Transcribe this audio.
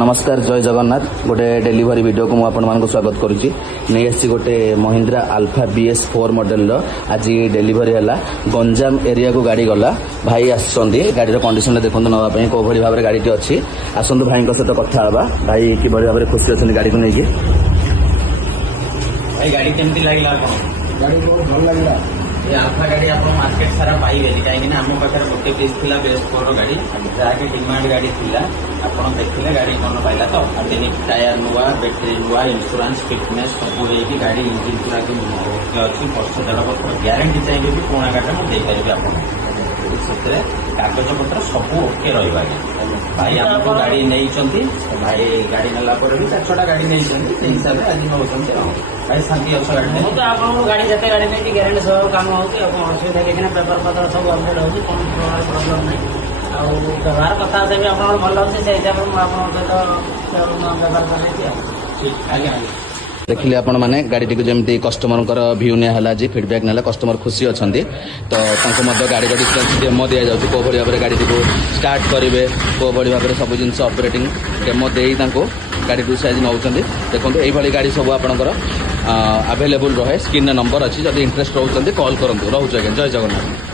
नमस्कार जय जगन्नाथ गोटे डेलीवरी वीडियो को मुझे स्वागत करुच्ची नहीं आसी गोटे महिंद्रा अल्फा BS4 मॉडल आज डेलीवरी है गंजाम एरिया को गाड़ी गला भाई आसुँच गाड़ी कंडीशन देखते नापी कौ भाई भाव में गाड़ी अच्छी आसतु भाई सहित कथा हाँ भाई कि भाव में खुशी अच्छे गाड़ी को लेकिन भाई गाड़ी केमती लगे गाड़ी बहुत भल लगे ये अल्फा गाड़ी आप मार्केट सारा पाइबे कहीं आम पाखे गोटे पीस थी BS4 गाड़ी जहाँकि डिमांड गाड़ी थी आप देखिले गाड़ी कौन पाइला तो दिन टायर नुआ बैटेरी नुआ इंश्योरेंस फिटनेस सब हो गाड़ी इंजिन पूरा अच्छी वर्ष 1.5 वर्ष ग्यारंटी चाहिए भी पुणा गाड़ी मुझे पारि आपरे कागज पत्र सब ओके रहा भाई आपको गाड़ी नहीं भाई गाड़ी नेला भी 6टा गाड़ी नहीं हिसाब से आज नौ भाई शांति अच्छ गाड़ी नहीं तो आप गाड़ी जिते गाड़ी नहीं ग्यारंटी सब काम हो असुविधा किसी पेपर पत्र सब अपडेट हो प्रोब्लेम नहीं आउ व्यवहार कथा भी आप भल लगे से हिसाब से सहित व्यवहार चलती आज्ञा देखिए आपण मैंने गाड़ी टी जमी कस्टमर भ्यू निला फीडबैक ना कस्टमर खुशी अच्छा तो गाड़ी का डिटेल्स डेमो दि जाऊँगी कौ भाई भाव में गाड़ी को स्टार्ट करेंगे कौ भाई भाव में सब जिन ऑपरेटिंग डेमो दे गाड़ी को आज नौ देखो ये गाड़ी सब आपंकर अवेलेबल रहे स्क्रीन नंबर अच्छी जब इंटरेस्ट रोचे कॉल करूँ रोचे जय जगन्नाथ।